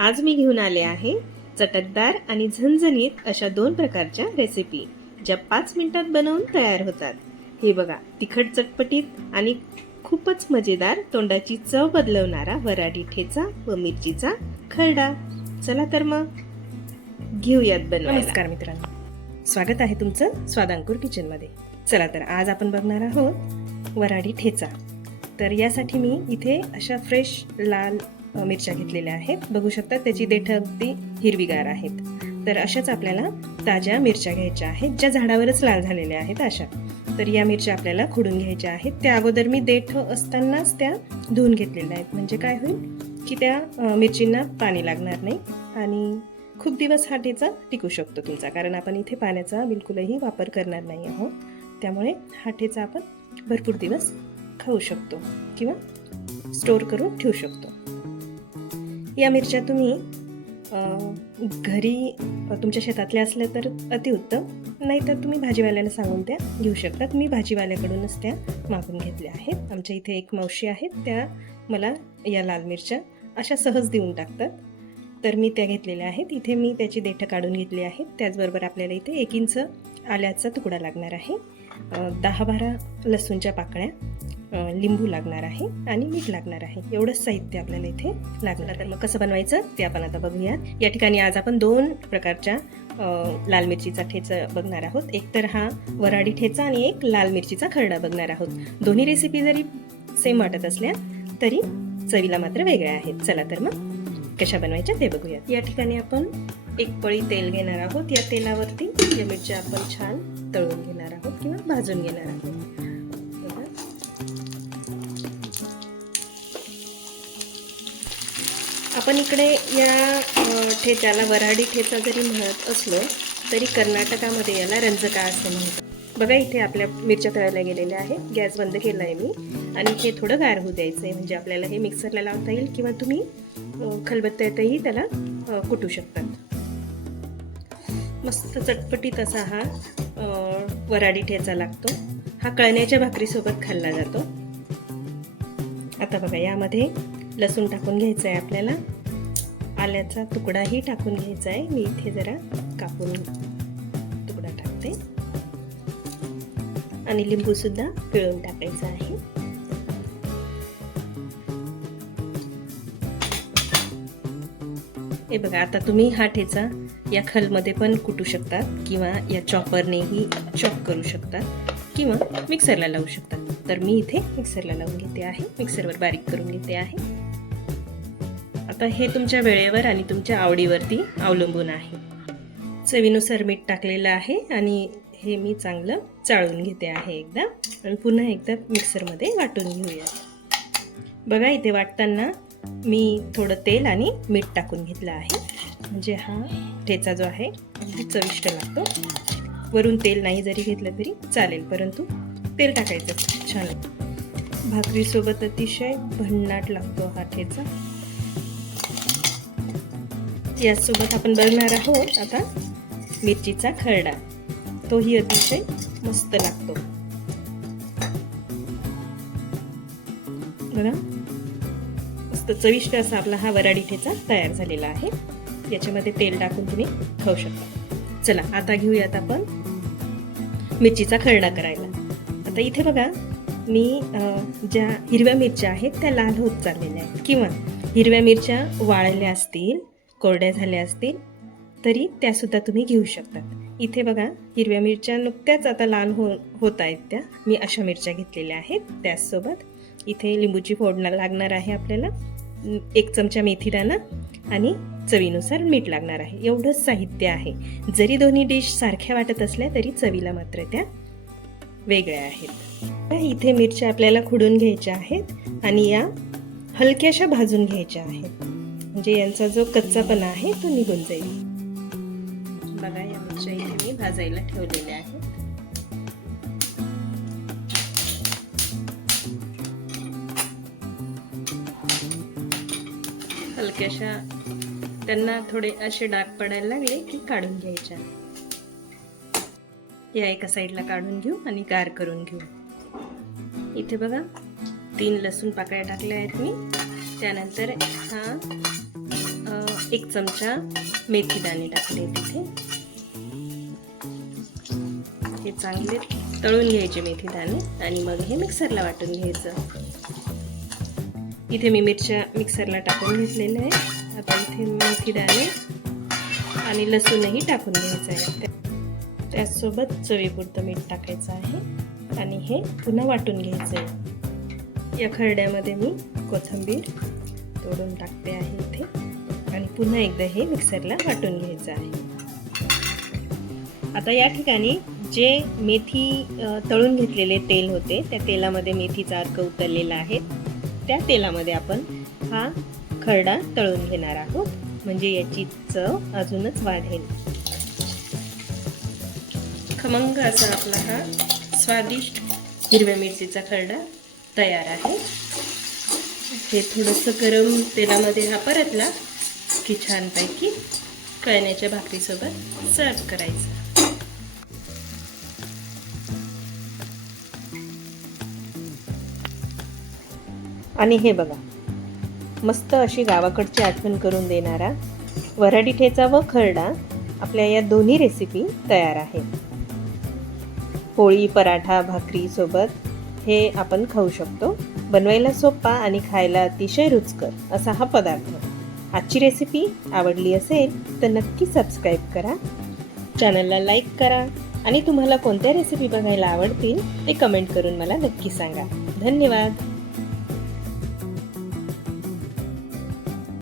आज मी घेऊन आले आहे चटकदार आणि झणझणीत अशा दोन प्रकारच्या रेसिपी ज्या पाच मिनिटात बनवून तयार होतात. हे बघा तिखट चटपटीत आणि खूपच मजेदार तोंडाची चव बदलवणारा वराडी ठेचा व मिरचीचा खरडा. चला तर मग घेऊयात बनवायला. नमस्कार मित्रांनो. स्वागत आहे तुमचं स्वादांकूर किचनमध्ये. चला तर आज आपण बघणार आहोत वराडी ठेचा. तर यासाठी मी इथे अशा फ्रेश लाल मिरच्या घेतलेल्या आहेत. बघू शकता त्याची देठं अगदी हिरवीगार आहेत. तर अशाच आपल्याला ताज्या मिरच्या घ्यायच्या आहेत ज्या झाडावरच लाल झालेल्या आहेत अशा. तर या मिरच्या आपल्याला खुडून घ्यायच्या आहेत. त्या अगोदर मी देठ असतानाच त्या धुवून घेतलेल्या आहेत. म्हणजे काय होईल? की त्या मिरचींना पाणी लागणार नाही आणि खूप दिवस हा ठेचा टिकू शकतो तुमचा. कारण आपण इथे पाण्याचा बिलकुलही वापर करणार नाही आहोत. त्यामुळे हा ठेचा आपण भरपूर दिवस खाऊ शकतो किंवा स्टोअर करून ठेवू शकतो. या मिरच्या तुम्ही घरी तुमच्या शेतातल्या असल्या तर अतिउत्तम नाहीतर तुम्ही भाजीवाल्याला सांगून त्या घेऊ शकतात. मी भाजीवाल्याकडूनच त्या मागून घेतल्या आहेत. आमच्या इथे एक मावशी आहेत त्या मला या लाल मिरच्या अशा सहज देऊन टाकतात. तर मी त्या घेतलेल्या आहेत. इथे मी त्याची देठं काढून घेतली आहेत त्याचबरोबर आपल्याला इथे एक इंच आल्याचा तुकडा लागणार आहे. दहा बारा लसूणच्या पाकळ्या लिंबू लागणार आहे आणि मीठ लागणार आहे. एवढंच साहित्य आपल्याला इथे लागणार तर मग कसं बनवायचं ते आपण आता बघूयात या ठिकाणी आज आपण दोन प्रकारच्या लाल मिरचीचा ठेचा बघणार आहोत. एक तर हा वराडी ठेचा आणि एक लाल मिरचीचा खरडा बघणार आहोत. दोन्ही रेसिपी जरी सेम वाटत असल्या तरी चवीला मात्र वेगळ्या आहेत. चला तर मग कशा बनवायच्या ते बघूयात. या ठिकाणी आपण एक पळी तेल घेणार आहोत. या तेलावरती या मिरच्या आपण छान तळून घेणार आहोत किंवा भाजून घेणार आहोत. आपण इकडे या ठेच्याला वऱ्हाडी ठेचा जरी म्हणत असलो तरी कर्नाटकामध्ये याला रंजका असं म्हणतात. बघा इथे आपल्या मिरच्या तळायला गेलेल्या आहेत. गॅस बंद केला आहे मी. आणि हे थोडं गार होऊ द्यायचं आहे म्हणजे आपल्याला हे मिक्सरला लावता येईल किंवा तुम्ही खलबत्त्यातही त्याला कुटू शकतात. मस्त चटपटीत असा हा वराडी ठेचा लागतो. हा कळण्याच्या भाकरीसोबत खाल्ला जातो. आता बघा यामध्ये लसूण टाकून घ्यायचं आहे आपल्याला. आल्याचा तुकडाही टाकून घ्यायचा आहे मी इथे जरा कापून तुकडा टाकते. आणि लिंबूसुद्धा पिळून टाकायचा आहे. हे बघा आता तुम्ही हा ठेचा या खलमध्ये पण कुटू शकतात किंवा या चॉपरनेही चॉप करू शकतात किंवा मिक्सरला लावू शकतात. तर मी इथे मिक्सरला लावून घेते आहे. मिक्सरवर बारीक करून घेते आहे. असतं हे तुमच्या वेळेवर आणि तुमच्या आवडीवरती अवलंबून आहे. चवीनुसार मीठ टाकलेलं आहे आणि हे मी चांगलं चाळून घेते आहे एकदा. आणि पुन्हा एकदा मिक्सरमध्ये वाटून घेऊया. बघा इथे वाटताना मी थोडं तेल आणि मीठ टाकून घेतलं आहे. म्हणजे हा ठेचा जो आहे अगदी चविष्ट लागतो. वरून तेल नाही जरी घेतलं तरी चालेल परंतु तेल टाकायचं छान भाकरीसोबत अतिशय भन्नाट लागतो हा ठेचा. यासोबत आपण बघणार आहोत आता मिरचीचा खरडा. तोही अतिशय मस्त लागतो. बघा. मस्त चविष्ट असा आपला हा वराडी ठेचा तयार झालेला आहे. याच्यामध्ये तेल टाकून तुम्ही खाऊ शकता. चला आता घेऊयात आपण मिरचीचा खरडा करायला. आता इथे बघा मी ज्या हिरव्या मिरच्या आहेत त्या लाल होत चाललेल्या आहेत. किंवा हिरव्या मिरच्या वाळल्या असतील कोरड्या झाल्या असतील तरी त्यासुद्धा तुम्ही घेऊ शकतात. इथे बघा हिरव्या मिरच्या नुकत्याच आता लाल हो होत आहेत त्या. मी अशा मिरच्या घेतलेल्या आहेत त्याचसोबत. इथे लिंबूची फोडणं लागणार आहे आपल्याला. एक चमचा मेथी दाणा आणि चवीनुसार मीठ लागणार आहे. एवढंच साहित्य आहे. जरी दोन्ही डिश सारख्या वाटत असल्या तरी चवीला मात्र त्या वेगळ्या आहेत. इथे मिरच्या आपल्याला खुडून घ्यायच्या आहेत आणि या हलक्याशा भाजून घ्यायच्या आहेत. म्हणजे यांचा जो कच्चापणा आहे तो निघून जाईल. बघा या मिरच्या इथे मी भाजायला ठेवलेल्या आहेत. हलक्याशा त्यांना थोडे असे डाग पडायला लागले की काढून घ्यायच्या. या एका साईडला काढून घेऊ आणि गार करून घेऊ. इथे बघा तीन लसूण पाकळ्या टाकल्या आहेत मी. त्यानंतर हा एक चमचा मेथी दाणे टाकले तिथे. हे चांगले तळून घ्यायचे मेथी दाणे आणि मग हे मिक्सरला वाटून घ्यायचं. इथे मी मिरच्या मिक्सरला टाकून घेतलेल्या आहे आता इथे मेथी दाणे आणि लसूणही टाकून घ्यायचं आहे. त्या- त्याचसोबत चवीपुरतं मीठ टाकायचं आहे आणि हे पुन्हा वाटून घ्यायचं आहे. या खरड्यामध्ये मी कोथिंबीर तोडून टाकते आहे इथे. आणि पुन्हा एकदा हे मिक्सरला वाटून घ्यायचं आहे. आता या ठिकाणी जे मेथी तळून घेतलेले तेल होते त्या तेलामध्ये मेथीचा अर्क उतरलेला आहे. त्या तेलामध्ये आपण हा खरडा तळून घेणार आहोत. म्हणजे याची चव अजूनच वाढेल. खमंग असा आपला हा स्वादिष्ट हिरव्या मिरचीचा खरडा तयार आहे. हे थोडंसं गरम तेलामध्ये हा परतला की छानपैकी कळण्याच्या भाकरीसोबत सर्व करायचं. आणि हे बघा मस्त अशी गावाकडची आठवण करून देणारा वराडी ठेचा व खरडा आपल्या या दोन्ही रेसिपी तयार आहेत पोळी पराठा भाकरीसोबत हे आपण खाऊ शकतो. बनवायला सोपा आणि खायला अतिशय रुचकर असा हा पदार्थ. आजची रेसिपी आवडली असेल तर नक्की सबस्क्राईब करा. चॅनलला लाईक करा आणि तुम्हाला कोणत्या रेसिपी बघायला आवडतील ते कमेंट करून मला नक्की सांगा. धन्यवाद.